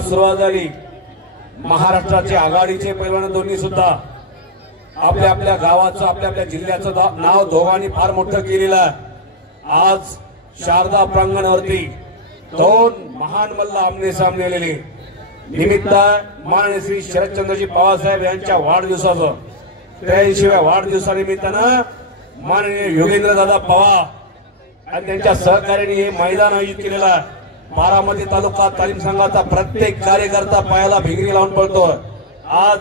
सुरुवात झाली। महाराष्ट्राचे आघाडीचे पैलवान दोन्ही सुद्धा आपल्या आपल्या गावाचं आपल्या आपल्या जिल्ह्याचं नाव दोघांनी फार मोठं केलेलं। आज शारदा प्रांगणावरती दोन महान मल्ल आमने सामने आलेले। निमित्त माननीय श्री शरदचंद्रजी पवारसाहेब यांच्या वाढदिवसाचं 83व्या वाढदिवसानिमित्तानं माननीय योगेंद्र दादा पवार आणि त्यांच्या सहकार्याने हे मैदान आयोजित केलेलं आहे। बारामती तालुका तालीम संघाचा प्रत्येक कार्यकर्ता पायाला भिंगरी लावून पळतोय। आज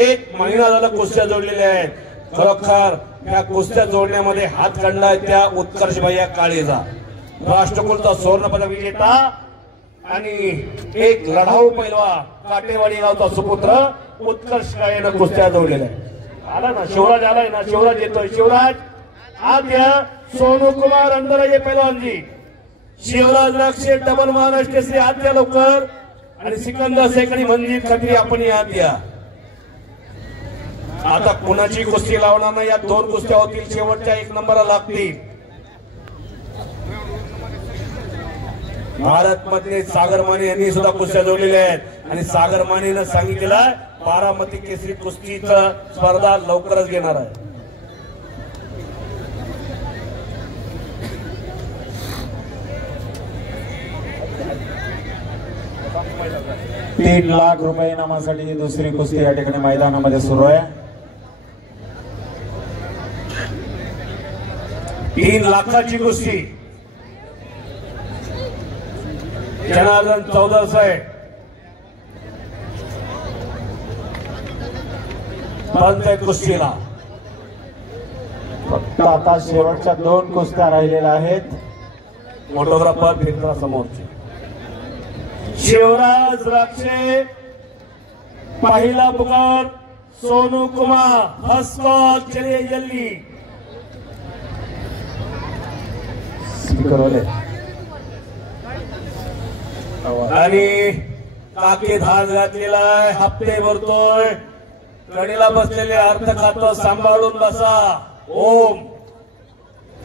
1 महिना झाला कुस्त्या जोडलेल्या आहेत। खरोखर या कुस्त्या जोडण्यामध्ये हात काढलाय त्या उत्कर्ष भैया काळेजा, राष्ट्रकुलचा सुवर्णपदक विजेता आणि एक लढाऊ पैलवान काटेवाडी गावचा सुपुत्र उत्कर्ष काळेनं कुस्त्या जोडलेल्या आहेत। आला ना शिवराज, आलाय ना शिवराज, येतोय शिवराज। आद्या सोनू कुमार अंदरजे पैलवानजी, शिवराज राक्षे डबल महाराष्ट्र केसरी आद्या लवकर, आणि सिकंदर शेखणी मंजित खत्री आपण या द्या। आता कोणाची कुस्ती लावणार नाही, या 2 कुस्त्या होतील, शेवटच्या 1 नंबरला लागतील। भारत मध्ये सागर माने यांनी सुद्धा कुस्त्या जोडलेल्या आहेत आणि सागर मानेनं सांगितलेलं बारामती केसरी कुस्तीचं स्पर्धा लवकरच घेणार आहे। 3 लाख रुपये इनामासाठी दुसरी कुस्ती या ठिकाणी मैदानामध्ये सुरू आहे। 3 लाखाची कुस्ती जनार्दन चौधर साहेब पंचायत कुस्तीला। फक्त आता शेवटच्या 2 कुस्त्या राहिलेल्या आहेत। फोटोग्राफर फिरता समोरचे शिवराज राक्षे, पहिला पुकार सोनू कुमार, हसपाल चलिए जल्दी। आणि काकी धार घातलेला आहे, हप्ते भरतोय, कडीला बसलेले अर्थ खातो, सांभाळून बसा। ओम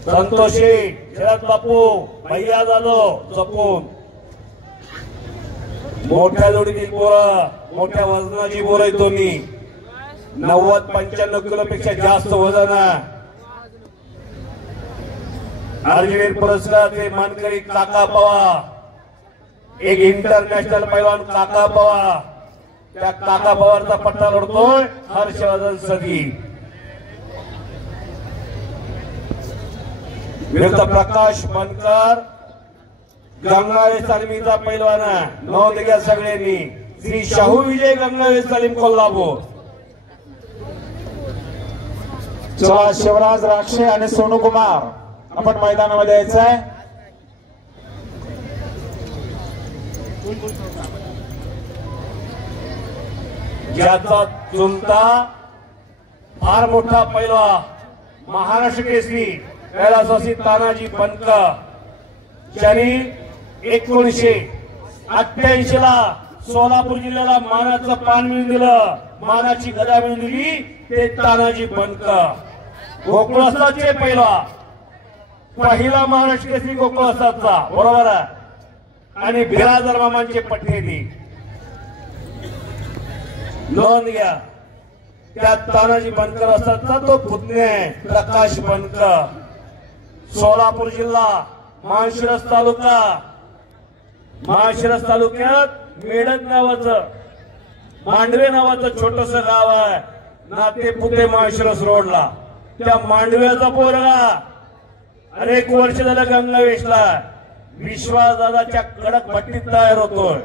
संतोषी, शरद बापू, भैया जाधव जपून। मोठ्या जोडीतील पोरं, मोठ्या वजनाची पोरं आहेत दोन्ही। 90-95 किलो पेक्षा जास्त वजन आहे। अर्जुन पुरस्काराचे मानकरी काका पवार, एक इंटरनॅशनल पैलवान काका पवार, त्या काका पवारचा पट्टा लढतोय हर्षवर्धन सदी। विरुद्ध प्रकाश बनकर, गंगावेस तालीमीचा पैलवान नोंद घ्या सगळ्यांनी, श्री शाहू विजय गंगावेस तालीम कोल्हापूर। चला शिवराज राक्षे आणि सोनू कुमार आपण मैदानामध्ये यायचंय। ज्याचा चुलता फार मोठा पैलवान, महाराष्ट्र केसरी कैलासवासी तानाजी बनकर, ज्यांनी 1988 ला सोलापूर जिल्ह्याला मानाचं पान मिळून दिलं, मानाची गदा मिळून दिली, ते तानाजी बनकर। गोकुळाचे पैलवान, पहिला महाराष्ट्र केसरी गोकुळाचा, बरोबर आहे। आणि बिरादर मामांचे पट्टे ती नोंद घ्या। त्या तानाजी बनकर असताचा तो पुतण्या आहे प्रकाश बनकर। सोलापूर जिल्हा, माळशिरस तालुका, माळशिरस तालुक्यात मेडक नावाचं, मांडवे नावाचं छोटस गाव आहे, नातेपुते माळशिरस रोडला। त्या मांडव्याचा पोरगा अनेक वर्ष झालं गंगावेशला, विश्वासदादाच्या कडक भट्टीत तयार होतोय।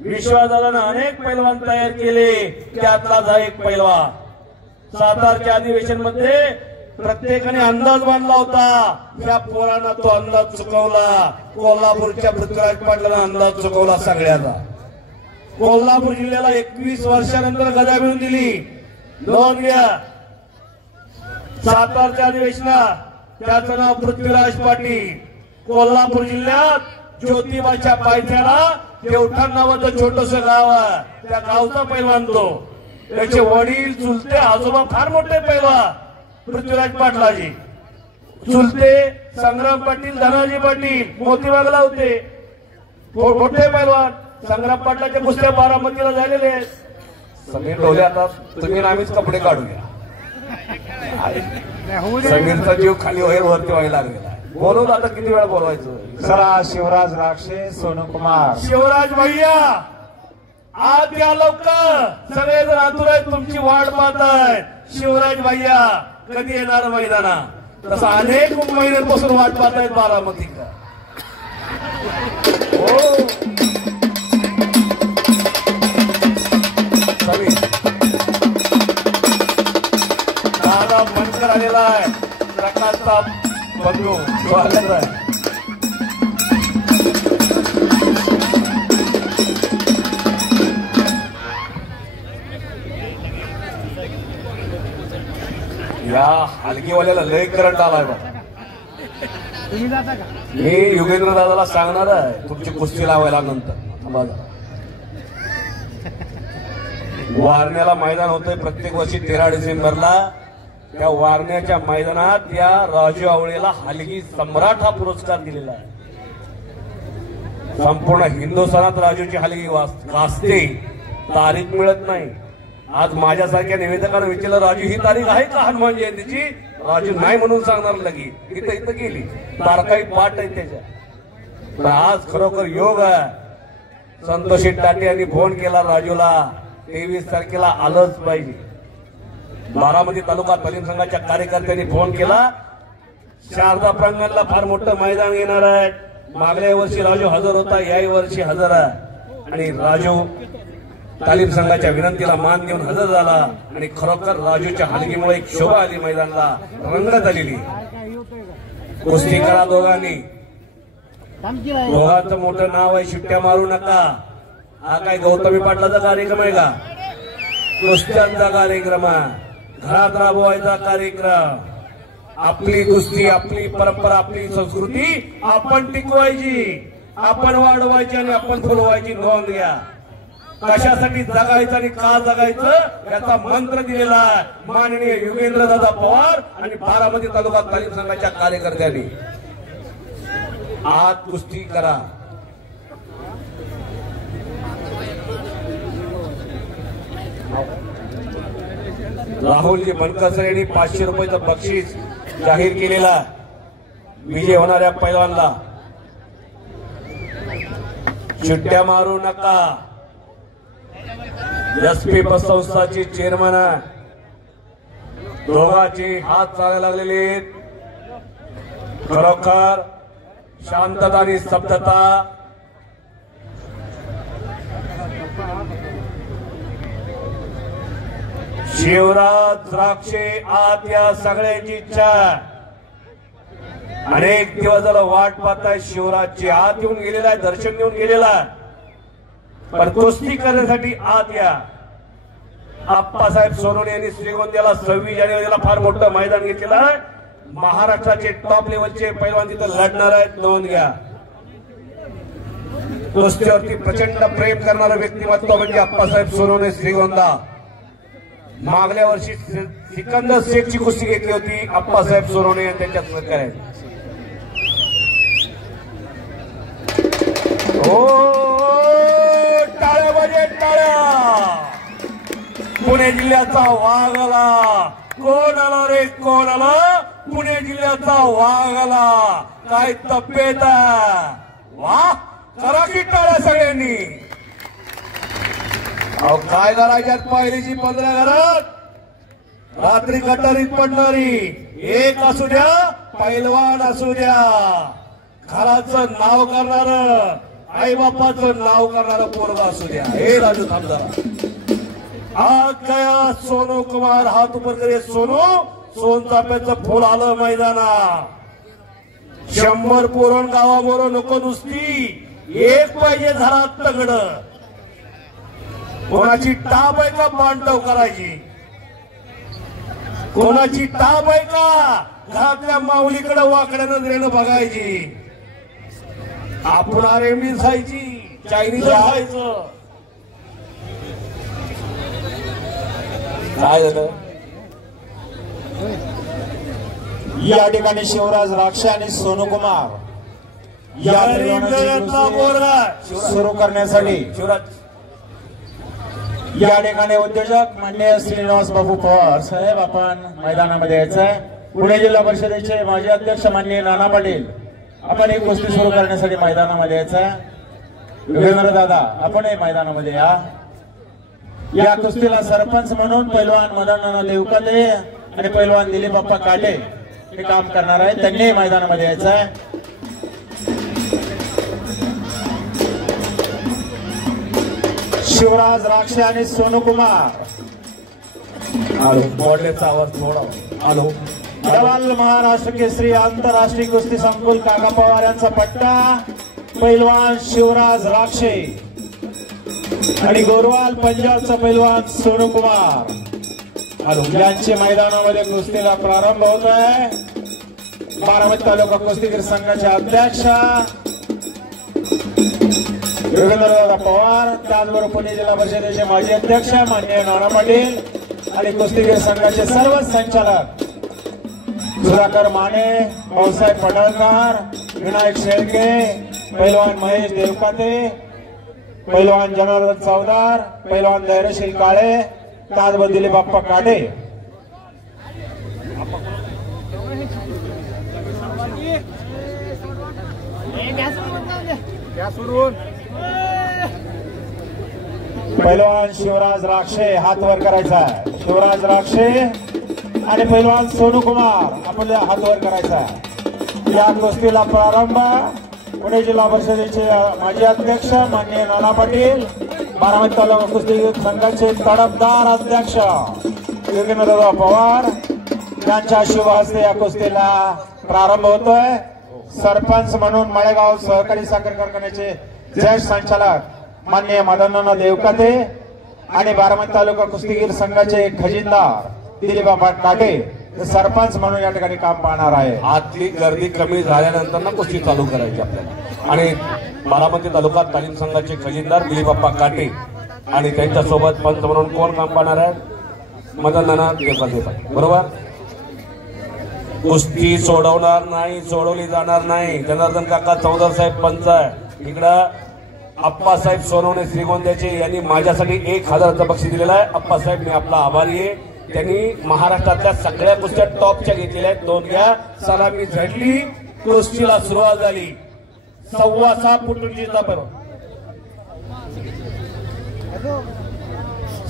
विश्वासदादानं अनेक पैलवान तयार केले, त्यातलाच हा एक पैलवान। सातारच्या अधिवेशन मध्ये प्रत्येकाने अंदाज बांधला होता, त्या पोरानं तो अंदाज चुकवला। कोल्हापूरच्या पृथ्वीराज पाटलांना अंदाज चुकवला सगळ्याचा। कोल्हापूर जिल्ह्याला 21 वर्षानंतर गदा मिळून दिली, नोंद घ्या। सातारच्या अधिवेशनात त्याचं नाव पृथ्वीराज पाटील। कोल्हापूर जिल्ह्यात ज्योतिबाच्या पायथ्याला देवठाण नावाचं छोटस गाव आहे, त्या गावचा पैलवान तो। त्याचे वडील, चुलते, आजोबा फार मोठे पैलवान पृथ्वीराज पाटलाजी। चुलते संग्राम पाटील, धनाजी पाटील मोतीबागला होते, मोठे पैलवान। संग्राम पाटलाच्या कुस्त्या बारामतीला झालेले आहेत. समीर ढोले आता तुम्ही आम्हीच कपडे काढूया. समीरचा जीव खाली वरती व्हायला लागलेला. बोलवलं आता किती वेळा बोलवायचं. चला शिवराज राक्षे सोनू कुमार. शिवराज भैया आज या लवकर. सगळेजण आतुर आहेत, तुमची वाट पाहत आहेत. शिवराज भैया कधी येणार मैदानात. तसं अनेक महिन्यांपासून वाट पाहत आहेत बारामतीकर. हो दादा मनकर आलेला आहे. प्रकाशचा बंधू स्वागत आहे. या हलगीवाल्याला लय करंट आलाय बा. मी युगेंद्र दादाला सांगणार आहे तुमची कुस्ती लावायला नंतर. वारण्याला मैदान होतंय प्रत्येक वर्षी 13 डिसेंबरला. त्या वारण्याच्या मैदानात या राजू आवळेला हलगी सम्राट हा पुरस्कार दिलेला आहे. संपूर्ण हिंदुस्थानात राजूची हलगी वाजते, तारीख मिळत नाही. आज माझ्यासारख्या निवेदकानं विचारलं राजू ही तारीख आहे का हनुमान जयंतीची. राजू नाही म्हणून सांगणार लगी. इथं गेली तारखाही पाठ आहे त्याच्या. पण आज खरोखर योग आहे. संतोषी टाटे यांनी फोन केला राजूला 23 तारखेला आलंच पाहिजे. बारामती तालुका तालीम संघाच्या कार्यकर्त्यांनी फोन केला. शारदा प्रांगणला फार मोठं मैदान येणार आहे. मागल्या वर्षी राजू हजर होता, याही वर्षी हजर आहे. आणि राजू तालीम संघाच्या विनंतीला मान देऊन हजर झाला. आणि खरोखर राजूच्या हलगीमुळे एक शोभा आली, मैदानाला रंगत आलेली. कुस्ती करा दोघांनी. दोघांचं मोठं नाव आहे शिट्ट्या मारू नका. हा काय गौतमी पाटलाचा कार्यक्रम आहे का. कुस्त्यांचा कार्यक्रम आहे. घरात राबवायचा कार्यक्रम. आपली कुस्ती, आपली परंपरा, आपली संस्कृती आपण टिकवायची, आपण वाढवायची आणि आपण फुलवायची. नोंद घ्या. कशासाठी जगायचं आणि का जगायचं याचा मंत्र दिलेला आहे माननीय युगेंद्र दादा पवार आणि बारामती तालुका तालीम संघाच्या कार्यकर्त्यांनी. आज कुस्ती करा. राहुलजी बनकर यांनी 500 रुपयाचं बक्षीस जाहीर केलेला. विजय होणाऱ्या पैलवानला चिट्ट्या मारू नका. एसपी बस संस्थाची चेअरमन दोघांचे हात चालायला लागलेले. खरोखर शांतता आणि स्तब्धता. शिवराज द्राक्षे आत या सगळ्यांची इच्छा. अनेक दिवस झालं वाट पाहताय. शिवराजची आत येऊन गेलेला आहे, दर्शन देऊन गेलेला आहे. पण कुस्ती करण्यासाठी आत या. आप्पासाहेब सोनवणे यांनी श्रीगोंद्याला 26 जानेवारीला फार मोठं मैदान घेतलेलं आहे. महाराष्ट्राचे टॉप लेवलचे पैलवान तिथं लढणार आहेत. नोंद घ्या. कुस्तीवरती प्रचंड प्रेम करणारा व्यक्तिमत्व म्हणजे आप्पासाहेब सोनवणे श्रीगोंदा. मागल्या वर्षी सिकंदर शेखची कुस्ती घेतली होती आप्पासाहेब सोनवणे यांनी त्यांच्या सहकार्याने. टाळ्या वाजे टाळ्या. पुणे जिल्ह्याचा वाघ आला. कोण आला रे कोण आला. पुणे जिल्ह्याचा वाघ आला. काय तब्येत आहे. वा करा की टाळ्या सगळ्यांनी. अहो काय करायच्यात पहिलीची 15 घरात. रात्री गटारीत पडणारी एक असू द्या, पैलवान असू द्या. घराचं नाव करणार, आई बापाचं नाव करणार पोरगा असू द्या. हे राजू थांबदार आज काय सोनू कुमार हात उपर करे. सोनू सोनचाफ्याचं फुल आलं मैदानात. 100 पोरण गावाबरोबर नको नुसती, एक पाहिजे घरात तगड. कोणाची टाप आहे का बांधव करायची. कोणाची टाप आहे का घरातल्या माऊलीकडे वाकड्या नजरेनं बघायची. आपण आरएमडी जायची, चायनीज जायचं. काय झालं. या ठिकाणी शिवराज राक्षे आणि सोनू कुमार या गरीबगडातला बोरगा सुरू करण्यासाठी शिवराज या ठिकाणी उद्योजक माननीय श्रीनिवास बाबू पवार साहेब आपण मैदानामध्ये यायचंय. पुणे जिल्हा परिषदेचे माजी अध्यक्ष माननीय नाना पाटील आपण एक कुस्ती सुरू करण्यासाठी मैदानामध्ये यायचंय. योगेंद्र दादा आपणही मैदानामध्ये या कुस्तीला सरपंच म्हणून पैलवान मदन नाना देवकते आणि पैलवान दिलीप बाप्पा काटे हे काम करणार आहे. त्यांनी मैदानामध्ये यायचंय. शिवराज राक्षे आणि सोनू कुमार बॉर्डरचा आवाज थोडा आलो. डबल महाराष्ट्र केसरी आंतरराष्ट्रीय कुस्ती संकुल काका पवार यांचा पट्टा पैलवान शिवराज राक्षे आणि गोरवाल पंजाबचा पैलवान सोनू कुमार यांचे मैदानामध्ये कुस्तीला प्रारंभ होत आहे. बारामती तालुका कुस्तीगीर संघाचे अध्यक्ष योगेंद्रदादा पवार, त्याचबरोबर पुणे जिल्हा परिषदेचे माजी अध्यक्ष माननीय नाना पाटील आणि कुस्तीगीर संघाचे सर्व संचालक सुधाकर माने, भाऊसाहेब पडळकर, विनायक शेळके, पैलवान महेश देवकाते, पैलवान जनार्दन चौदार, पैलवान धैर्यशील काळे, त्याचबरोबर दिलीप बाप्पा काटे. पैलवान शिवराज राक्षे हात वर करायचा आहे. शिवराज राक्षे आणि पैलवान सोनू कुमार आपल्या हात वर करायचा आहे. या कुस्तीला प्रारंभ पुणे जिल्हा परिषदेचे माजी अध्यक्ष माननीय नाना पाटील, बारामती तालुका कुस्ती संघाचे तडफदार अध्यक्ष योगेंद्रदादा पवार यांच्या शुभ हस्ते या कुस्तीला प्रारंभ होतोय. सरपंच म्हणून माळेगाव सहकारी साखर कारखान्याचे ज्येष्ठ संचालक माननीय मदननाना देवकाते आणि बारामती तालुका कुस्तीगीर संघाचे खजिनदार दिलीप बाप्पा काटे सरपंच म्हणून या ठिकाणी काम पाहणार आहे. आतली गर्दी कमी झाल्यानंतर ना कुस्ती चालू करायची आपल्याला. आणि बारामती तालुका तालीम संघाचे खजिनदार दिलीप बाप्पा काटे आणि त्यांच्यासोबत पंच म्हणून कोण काम पाहणार आहे? मदननाना देवकाते. बरोबर. कुस्ती सोडवणार नाही, सोडवली जाणार नाही. जनार्दन काका चौधर साहेब पंच आहे. इकडं अप्पासाहेब सोनवणे श्रीगोंद्याचे यांनी माझ्यासाठी 1000चं बक्षीस दिलेलं आहे. अप्पासाहेब मी आपला आभारी आहे. त्यांनी महाराष्ट्रातल्या सगळ्या कुस्त्या टॉपच्या घेतलेल्या आहेत. 2 घ्या. सलामी झडली, कुस्तीला सुरुवात झाली. 6.25 फूट उंचीचा पैलवान,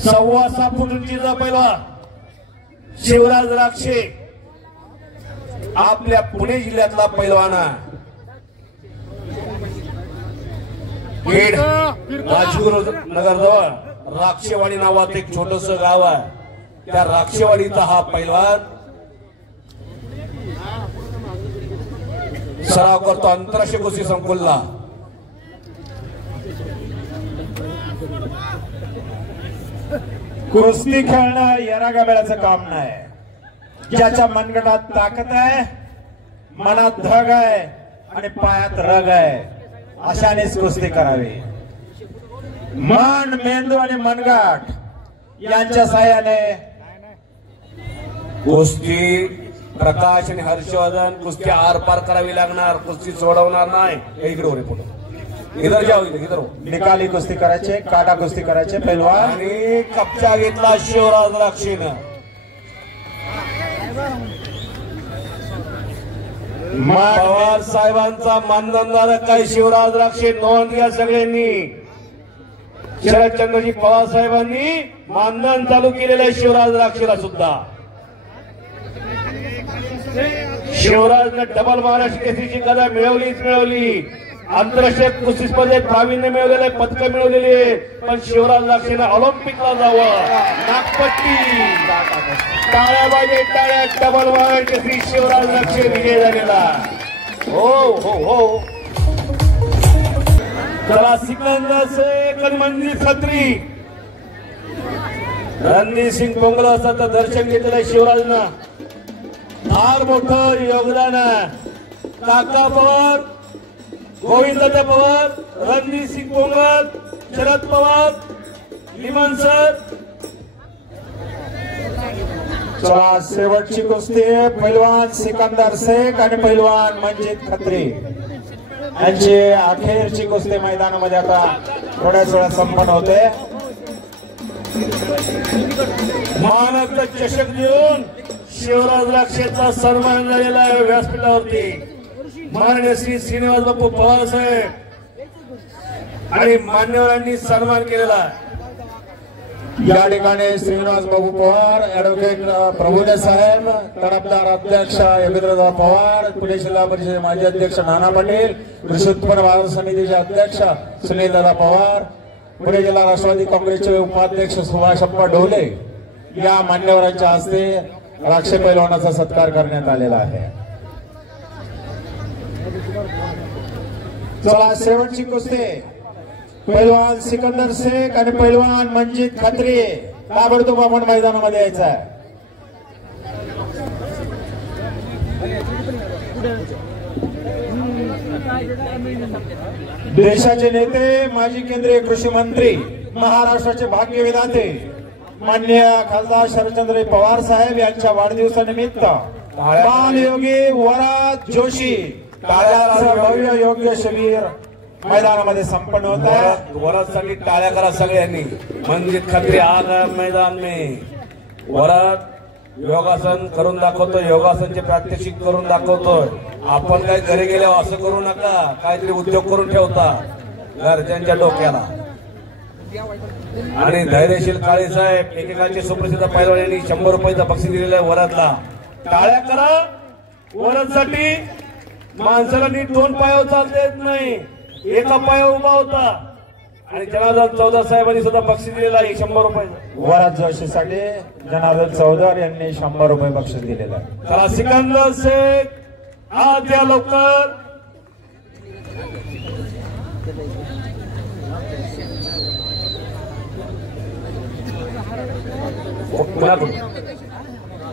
6.25 फूट उंचीचा पैलवान शिवराज राक्षे आपल्या पुणे जिल्ह्यातला पैलवान आहे. खेड राजगुरुनगर जवळ राक्षेवाडी नावाचं एक छोटस गाव आहे. त्या राक्षेवाडीचा हा पैलवान सराव करतो आंतरराष्ट्रीय कुस्ती संकुलला. कुस्ती खेळणं येरागाबेळाचं काम नाही. ज्याच्या मनगटात ताकद आहे, मनात धग आहे आणि पायात रग आहे अशानेच कुस्ती करावी. मन, मेंदू आणि मनगट यांच्या साह्याने कुस्ती प्रकाश आणि हर्षवर्धन कुस्ती आर पार करावी लागणार. कुस्ती सोडवणार नाही. इकडे रे फोटो इधर जाऊ, इधर निकाली कुस्ती करायचे, काटा कुस्ती करायचे पैलवान. आणि कपचा घेतला शिवराज राक्षेनं. पवार साहेबांचा मानधनदार काय शिवराज राक्षे. नोंद घ्या सगळ्यांनी. शरदचंद्रजी पवार साहेबांनी मानधन चालू केलेलं आहे शिवराज राक्षेला सुद्धा. शिवराजनं डबल महाराष्ट्र केसरीची गदा मिळवली. आंतरराष्ट्रीय कुस्ती स्पर्धेत प्रावीण्य मिळवलेलं आहे, पदकं मिळवलेली आहे. पण शिवराज राक्षेनं ऑलिम्पिकला जावं. नागपट्टी टाळ्या वाजे टाळ्या. डबल महाराष्ट्र केसरी शिवराज राक्षे विजय झालेला. हो हो हो. चला सिकंदर शेख आणि मंजिल खत्री, रणधीर सिंग पोंगल असं तर दर्शन घेतलेलं आहे शिवराजनं. फार मोठं योगदान आहे. काका पवार, गोविंददा पवार, रणधीर सिंग पोंगल, शरद पवार, लिमन सर. चला शेवटची कुस्ती पैलवान सिकंदर शेख आणि पैलवान मंजित खत्री यांची अखेरची कुस्ती मैदानामध्ये आता थोड्याच वेळात संपन्न होते. महाराष्ट्र चषक देऊन शिवराज राक्षेचा सन्मान झालेला आहे व्यासपीठावरती. माननीय श्री श्रीनिवास बापू पवार साहेब आणि मान्यवरांनी सन्मान केलेला आहे. या ठिकाणी श्रीनिवास बाबू पवार, ऍडव्होकेट प्रभुदेव साहेब, तडफदार अध्यक्ष योगेंद्रदास पवार, पुणे जिल्हा परिषद माजी अध्यक्ष नाना पाटील, कृषी उत्पन्न बाजार समितीचे अध्यक्ष सुनीलदादा पवार, पुणे जिल्हा राष्ट्रवादी काँग्रेसचे उपाध्यक्ष सुभाषप्पा ढोले या मान्यवरांच्या हस्ते राक्षे पैलवानाचा सत्कार करण्यात आलेला आहे. चला शेवटची कुस्ती पैलवान सिकंदर शेख आणि पैलवान मंजित खत्री ताबडतोब आपण मैदानामध्ये यायचा आहे. देशाचे नेते, माजी केंद्रीय कृषी मंत्री, महाराष्ट्राचे भाग्यविधाते माननीय खासदार शरदचंद्र पवार साहेब यांच्या वाढदिवसानिमित्त बालयोगी वरात जोशी भव्य योग्य शिबिर मैदानामध्ये संपन्न होता है. वरातसाठी टाळ्या करा सगळ्यांनी. मंजित खत्री आ गया मैदान में. वरात योगासन करून दाखवतो, योगासनचे प्रात्यक्षिक करून दाखवतोय. आपण काय घरी गेल्यावर असं करू नका, काहीतरी उद्योग करून ठेवता घरच्यांच्या डोक्याला. आणि धैर्यशील काळे साहेब एकेकाचे सुप्रसिद्ध पैलवानांनी 100 रुपयाचं बक्षीस दिलेलं आहे वरातला. टाळ्या करा वरातसाठी. माणसाला नीट 2 पायावर चालता येत नाही, एका पायावर उभा होता. आणि जनार्दन चौधरी साहेबांनी सुद्धा बक्षीस दिलेलं आहे 100 रुपयाचं. वरात जोशीसाठी जनार्दन चौधरी यांनी 100 रुपये बक्षीस दिलेलं आहे. चला सिकंदर शेख आज या लवकर.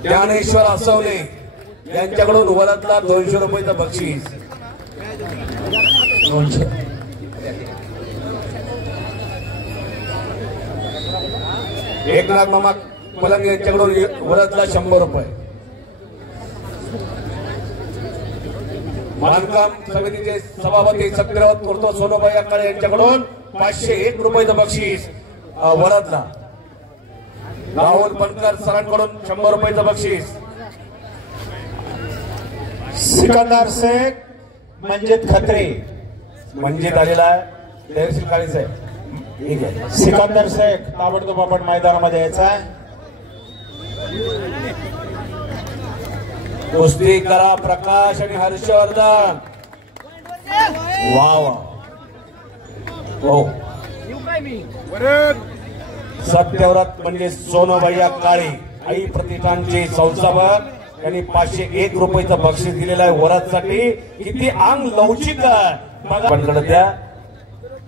ज्ञानेश्वर आसवले यांच्याकडून वरातला 200 रुपयाचं बक्षीस. 200. एकनाथ मामा पलंग यांच्याकडून वरातला 100 रुपये. बांधकाम समितीचे सभापती चक्रवर्ती कुर्तो सोनोबाई अक्काळे यांच्याकडून 501 रुपयाचं बक्षीस वरातला. राहुल बनकर सरांकडून 100 रुपयाचं बक्षीस. सिकंदर शेख, मंजित खत्री, मंजित आलेला आहे. धैर्यशील काळे साहेब ठीक आहे. सिकंदर शेख ताबडतोब आपण मैदानामध्ये यायचा आहे. कुस्ती करा प्रकाश आणि हर्षवर्धन. वा वा हो. सत्यव्रत म्हणजे सोनोबाई काळे आई प्रतिष्ठानचे संस्थापक यांनी 501 रुपयाचं बक्षीस दिलेलं आहे वरातसाठी. किती अंग लवचिक आहे बघा. द्या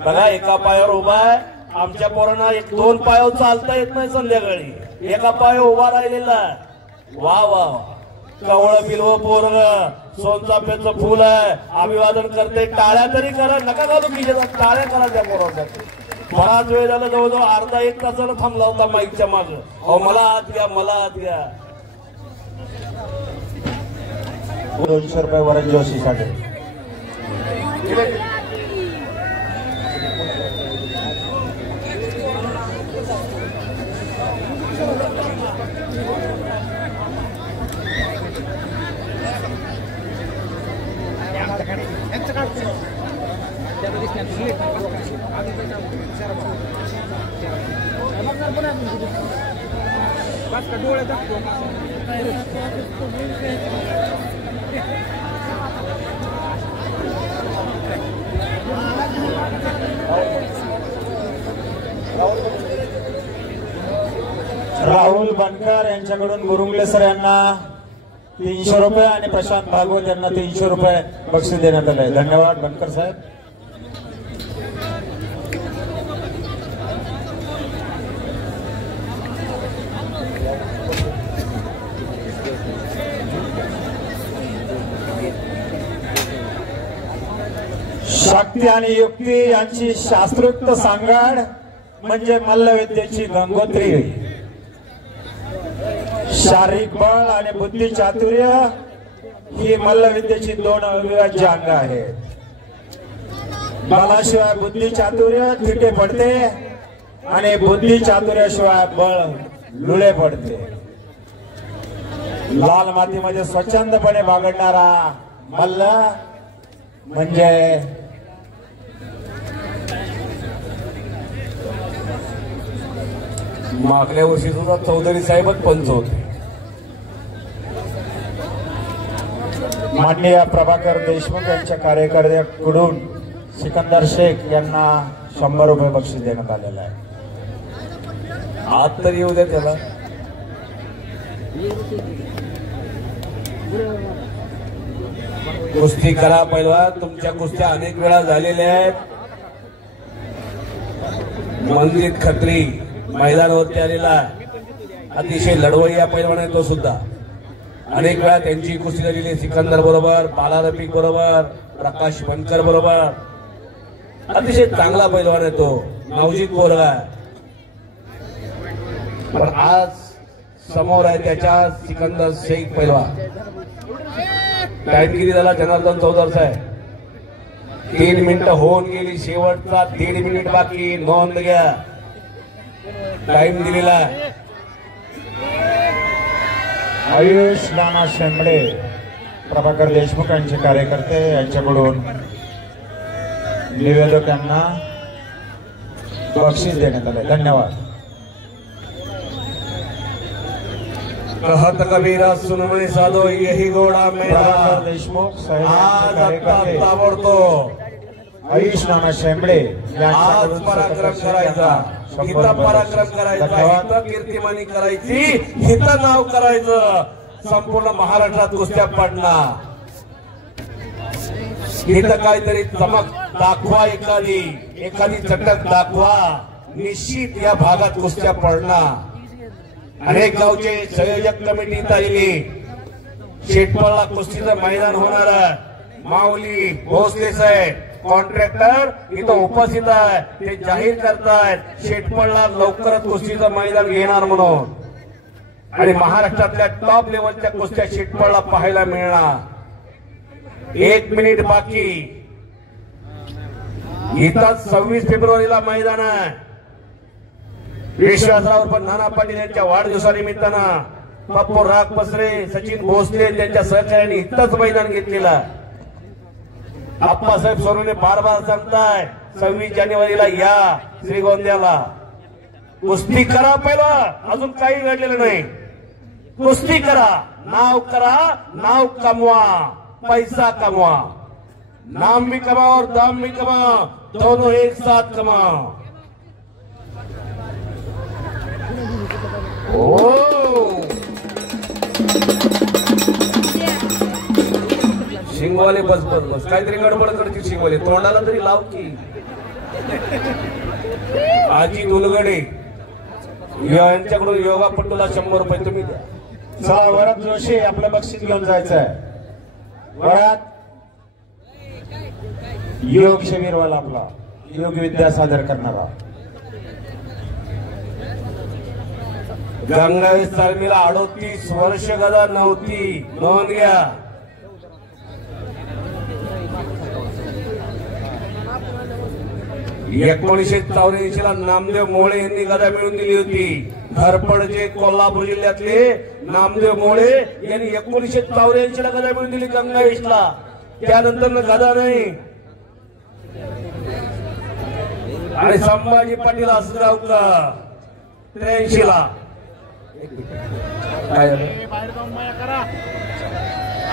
बघा, एका पायावर उभा आहे. आमच्या पोरांना 1-2 पायावर चालता येत नाही संध्याकाळी, एका पायावर उभा राहिलेला आहे. वा वा. कवळ बिलव पोरग सोनचाफ्याचं फुल आहे. अभिवादन करते. टाळ्या तरी करा, नका घालू की टाळ्या करा त्या पोरासाठी. बराच वेळ झाला, जवळजवळ अर्धा 1 तासाला थांबला होता माईकच्या माग. अहो मला आत घ्या, मला आत घ्या. 200 रुपये वरात जोशीसाठी. राहुल बनकर यांच्याकडून बुरुंगले सर यांना 300 रुपये आणि प्रशांत भागवत यांना 300 रुपये बक्षीस देण्यात आले. धन्यवाद बनकर साहेब. शक्ती आणि युक्ती यांची शास्त्रोक्त सांगाड म्हणजे मल्लविद्येची गंगोत्री. शारीरिक बळ आणि बुद्धी चातुर्य ही मल्लविद्येची 2 अविभाज्य अंग आहेत. बलाशिवाय बुद्धी चातुर्य थिटे पडते आणि बुद्धी चातुर्याशिवाय बळ लुळे पडते. लाल मातीमध्ये स्वच्छंदपणे बागडणारा मल्ल म्हणजे मागल्या वर्षी सुद्धा चौधरी साहेबच पंच होते. माननीय प्रभाकर देशमुख यांच्या कार्यकर्त्याकडून सिकंदर शेख यांना 100 रुपये बक्षीस देण्यात आलेलं आहे. आत तरी येऊ द्या त्याला. कुस्ती करा पैलवान. तुमच्या कुस्त्या अनेक वेळा झालेल्या आहेत. मनजीत खत्री मैदानावरती आलेला अतिशय लढवय्या पैलवान आहे तो सुद्धा. अनेक वेळा त्यांची कुस्ती झालेली. सिकंदर बरोबर, बाला रफिक बरोबर, प्रकाश बनकर बरोबर. अतिशय चांगला पैलवान आहे तो. नवजीत बोरगा. पण आज समोर आहे त्याच्या सिकंदर शेख पैलवान. टाइम किती झाला जनार्दन चौधर साहेब? 3 मिनिटं होऊन गेली. शेवटचा 1.5 मिनिट बाकी. नोंद घ्या. टाइम दिलेला आहे. आयुष नाना शेंबडे प्रभाकर देशमुख यांचे कार्यकर्ते यांच्याकडून निवेदक यांना बक्षीस देण्यात आले. धन्यवाद. कहत कबीरा सुनमय साधो यही घोडा मेरा. प्रभाकर देशमुख साहेब आज आता ताबडतोब आयुष नाना शेंबडे आज पराक्रम करायचा. हिता पराक्रम करायचा. हिता कीर्तिमानी करायची. हिता नाव करायचं. संपूर्ण महाराष्ट्रात कुस्त्या पडणार. हिता काहीतरी चमक दाखवा. एखादी चटक दाखवा. निश्चित या भागात कुस्त्या पडणार. अनेक गावचे संयोजक कमिटी इथं आलेली. शेटपळला कुस्तीचं मैदान होणार आहे. माऊली भोसले साहेब कॉन्ट्रॅक्टर इथं उपस्थित आहे. ते जाहीर करतायत शेटपळला लवकरच कुस्तीचं मैदान घेणार म्हणून. आणि महाराष्ट्रातल्या टॉप लेवलच्या कुस्त्या शेटपळला पाहायला मिळणार. 1 मिनिट बाकी. इथं 26 फेब्रुवारीला मैदान आहे. विश्वासराव पण नाना पाटील यांच्या वाढदिवसानिमित्तानं पप्पू राग पसरे, सचिन भोसले त्यांच्या सहकार्याने इथंच मैदान घेतलेलं आहे. आप्पासाहेब सोनवणे बार सांगताय 26 जानेवारीला या श्रीगोंद्याला. कुस्ती करा पहिला. अजून काही घडलेलं नाही. कुस्ती करा. नाव करा. नाव कमवा. पैसा कमवा. नाम भी कमाओ और दाम भी कमाओ. दोनों एक साथ कमाओ. शिंगवाले बस बस बस. काहीतरी गडबड करतील शिंगवाले. तोंडाला तरी लाव की. आजी दुलगडे यांच्याकडून योगापटूला 100 रुपये तुम्ही द्या. चला वरात जोशी आपलं बक्षीस घेऊन जायचं आहे. वरात योग शिबिरवाला आपला योग विद्या सादर करणारा. गंगावेश तालमीला 38 वर्ष गदा नव्हती. नोंद घ्या. एकोणीसशे 84 नामदेव मोळे यांनी गदा मिळवून दिली होती. धरपडचे कोल्हापूर जिल्ह्यातले नामदेव मोळे यांनी 1984 ला गदा मिळवून दिली गंगावेशला. त्यानंतर गदा नाही. आणि संभाजी पाटील आसगावकर 83 ला.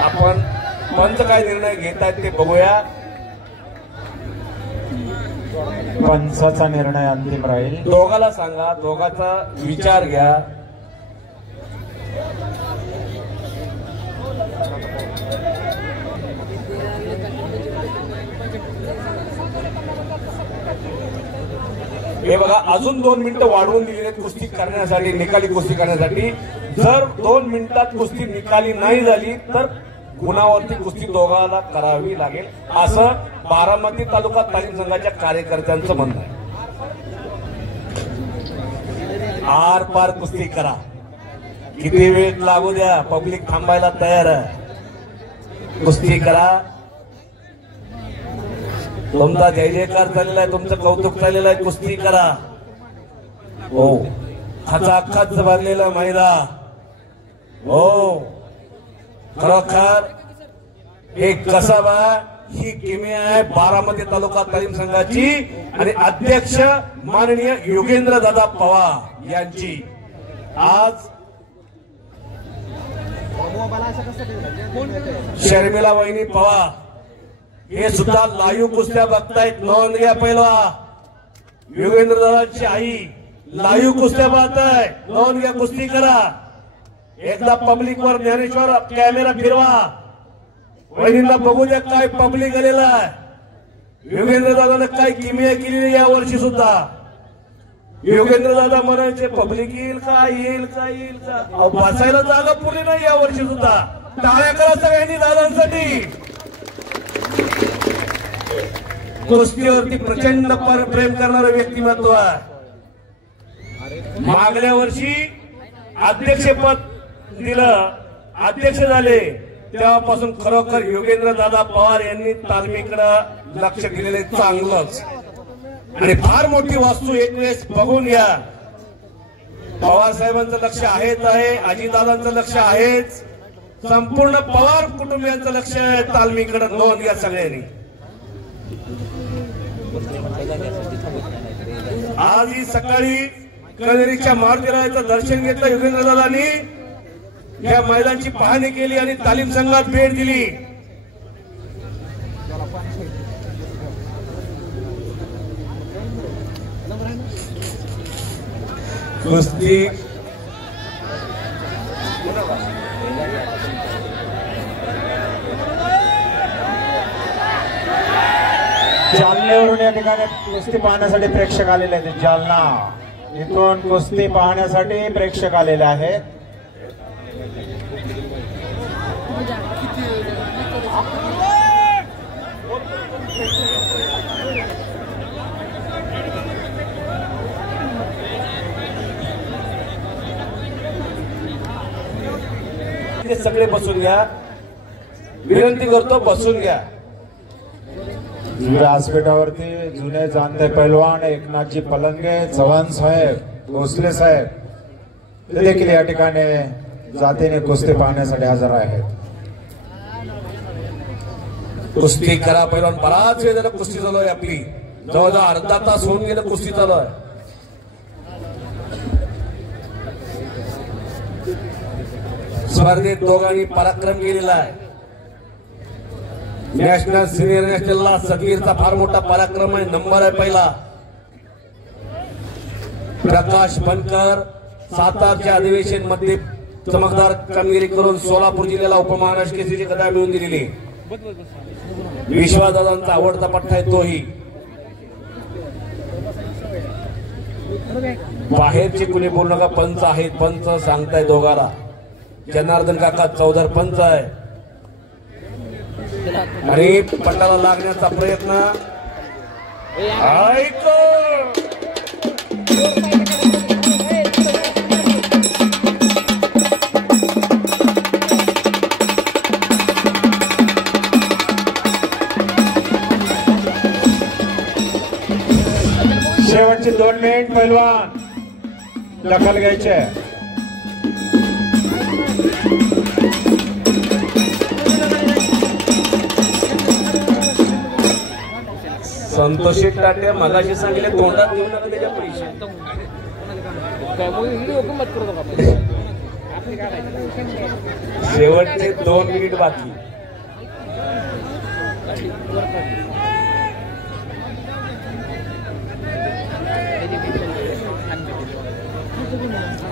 आपण पंच काय निर्णय घेत आहेत ते बघूया. पंचाचा निर्णय अंतिम राहील. दोघाला सांगा. दोघाचा विचार घ्या. हे बघा अजून 2 मिनिटं वाढवून दिलेली आहेत कुस्ती करण्यासाठी. निकाली कुस्ती करण्यासाठी. जर 2 मिनिटात कुस्ती निकाली नाही झाली तर गुणावरती कुस्ती दोघांना करावी लागेल असं बारामती तालुका तालीम संघाच्या कार्यकर्त्यांचं म्हणणं आहे. आर पार कुस्ती करा. किती वेळ लागू द्या. पब्लिक थांबायला तयार आहे. कुस्ती करा. तुमचा जय जयकार चाललेला आहे, तुमचं कौतुक चाललेलं आहे. कुस्ती करा. हो, खचाखच भरलेलं मैदान. हो, खरोखर एक कसबा ही किमया आहे बारामती तालुका तालीम संघाची आणि अध्यक्ष माननीय योगेंद्र दादा पवार यांची. आज शर्मिला वहिनी पवार हे सुद्धा लाईव्ह कुस्त्या बघतायत. नोंद घ्या. पहिला योगेंद्र दादाची आई लाईव्ह कुस्त्या पाहताय. नोंद घ्या. कुस्ती करा. एकदा पब्लिक वर ज्ञानेश्वर कॅमेरा फिरवा. वहिनींना बघू द्या काय पब्लिक आलेला आहे. योगेंद्र दादाने काय किमया केलेली या वर्षी सुद्धा. योगेंद्र दादा म्हणायचे पब्लिक येईल का येईल का येईल का. बसायला जागा पुरली नाही या वर्षी सुद्धा. टाळ्या करा सगळ्यांनी दादांसाठी. कुस्तीवरती प्रचंड प्रेम करणारं व्यक्तिमत्व आहे. मागल्या वर्षी अध्यक्षपद दिलं, अध्यक्ष झाले तेव्हापासून खरोखर योगेंद्र दादा पवार यांनी तालमीकडे लक्ष दिलेलं आहे चांगलंच. आणि फार मोठी वास्तू एक वेळेस बघून घ्या. पवार साहेबांचं लक्ष आहेच आहे, अजितदादांचं लक्ष आहेच, संपूर्ण पवार कुटुंबियांचं लक्ष आहे तालमीकडे. नोंद घ्या सगळ्यांनी. आज ही सकाळी कनेरीच्या मारुतीरायाचं दर्शन घेतलं योगेंद्र दादांनी. या मैदानाची पाहणी केली आणि तालीम संघात भेट दिली. कुस्ती जालन्यावरून या ठिकाणी कुस्ती पाहण्यासाठी प्रेक्षक आलेले आहेत. जालना इथून कुस्ती पाहण्यासाठी प्रेक्षक आलेले आहेत. सगळे बसून घ्या. विनंती करतो बसून घ्या. व्यासपीठावरती जुने जाणते पैलवान एकनाथजी पलंगे, चव्हाण साहेब, भोसले साहेब ते देखील या ठिकाणी जातीने कुस्ती पाहण्यासाठी हजर आहेत. कुस्ती करा. पैलवान बराच वेळ झाला कुस्ती चालू आहे आपली. जवळजवळ अर्धा तास होऊन गेलं कुस्ती चालू आहे. स्पर्धेत दोघांनी पराक्रम केलेला आहे. नॅशनल सिनियर नॅशनलला सगीरचा फार मोठा पराक्रम आहे. नंबर आहे पहिला. प्रकाश बनकर सातारच्या अधिवेशन मध्ये चमकदार कामगिरी करून सोलापूर जिल्ह्याला उपमहाराष्ट्र केसरीची गदा मिळवून दिलेली. विश्वासदादांचा आवडता पट्टा आहे तोही. बाहेरचे कुणी बोलू नका. पंच आहेत. पंच सांगताय दोघाला. जनार्दन काका चौधर पंच आहे आणि पट्टाला लागण्याचा प्रयत्न ऐको. शेवटचे 2 मिनिट पैलवान दखल घ्यायचे. संतोषी टाटे मगाशी सांगितले तोंडात घेऊन नका त्याच्या पैसे. शेवटचे 2 मिनिट बाकी.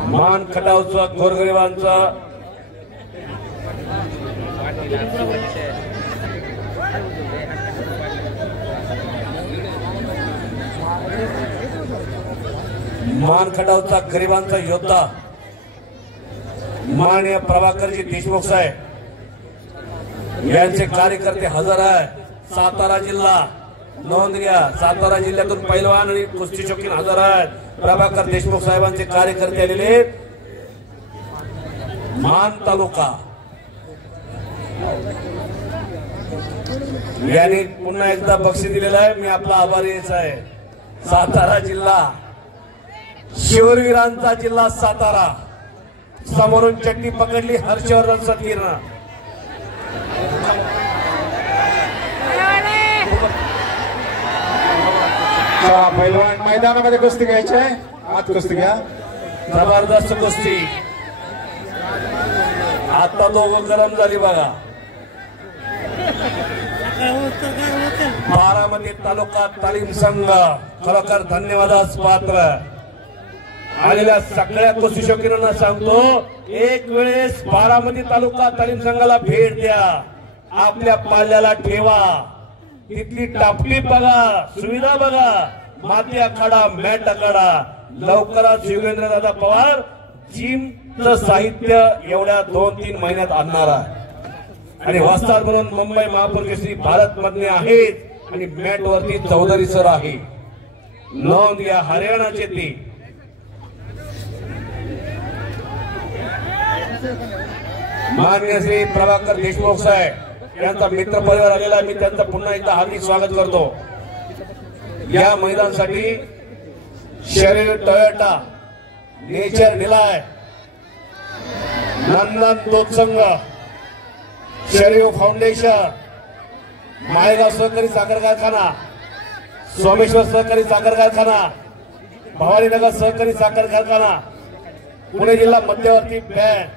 मान खटावचा गोरगरिबांचा मान खटावचा गरिबांचा योद्धा माननीय प्रभाकरजी देशमुख साहेब यांचे कार्यकर्ते हजर आहे. सातारा जिल्हा नोंद घ्या. सातारा जिल्ह्यातून पैलवान आणि कुस्ती शौकीन हजर आहेत. प्रभाकर देशमुख साहेबांचे कार्यकर्ते आलेले. मान तालुका यांनी पुन्हा एकदा बक्षीस दिलेलं आहे. मी आपला आभारीच आहे. सातारा जिल्हा, शिववीरांचा जिल्हा सातारा. समोरून चट्टी पकडली हर्षवर्धन सतीरनं. पैलवान मैदानामध्ये कुस्ती घ्यायची आहे. आत कुस्ती घ्या. जबरदस्त कुस्ती. आता दोघं गरम झाली बघा. बारामती तालुका तालीम संघ खरोखर धन्यवादास पात्र. आलेल्या सगळ्या कुस्ती शौकीनांना सांगतो, एक वेळेस बारामती तालुका तालीम संघाला भेट द्या. आपल्या पाल्याला ठेवा. तिथली टापटी बघा, सुविधा बघा, माती आखाडा, मॅट आखाडा. लवकरच योगेंद्रदादा पवार जिमचं साहित्य एवढ्या 2-3 महिन्यात आणणार आहे. आणि वस्ताद म्हणून मुंबई महापौर केसरी भारत मधले आहेत आणि मॅट वरती चौधरी सर आहे. नोंद या हरियाणाचे ते. माननीय श्री प्रभाकर देशमुख साहेब यांचा मित्र परिवार आलेला, मी त्यांचं पुन्हा एकदा हार्दिक स्वागत करतो. या मैदानासाठी शरीर टोयोटा, नेचर निलाय, नंदन दूध संघ, शरीर फाउंडेशन, माळेगाव सहकारी साखर कारखाना, सोमेश्वर सहकारी साखर कारखाना, भवानीनगर सहकारी साखर कारखाना, पुणे जिल्हा मध्यवर्ती बँक,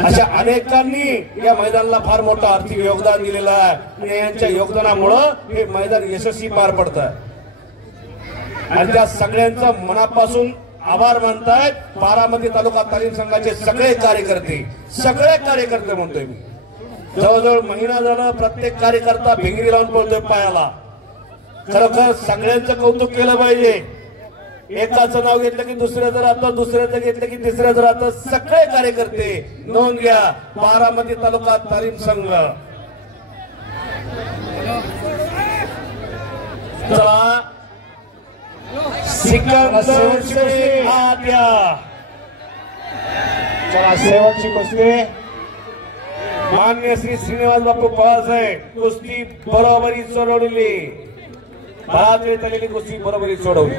अशा अनेकांनी या मैदानाला फार मोठं आर्थिक योगदान दिलेलं आहे. आणि यांच्या योगदानामुळं हे मैदान यशस्वी पार पडतं. आणि त्या सगळ्यांचं मनापासून आभार मानतायत बारामती तालुका तालीम संघाचे सगळे कार्यकर्ते म्हणतोय मी. जवळजवळ महिना झाला प्रत्येक कार्यकर्ता भिंगरी लावून पळतोय पायाला. खरोखर सगळ्यांचं कौतुक केलं पाहिजे. एकाचं नाव घेतलं की दुसऱ्याचं राहतं, दुसऱ्याचं घेतलं की तिसऱ्याचं राहतं. सगळे कार्यकर्ते नोंद घ्या. बारामती तालुका तालीम संघ. चला चला शेवटची कुस्ती. मान्य श्री श्रीनिवास बापू पवार साहेब कुस्ती बरोबरी सोडवली. 5 वेळ झालेली कुस्ती बरोबरी सोडवली.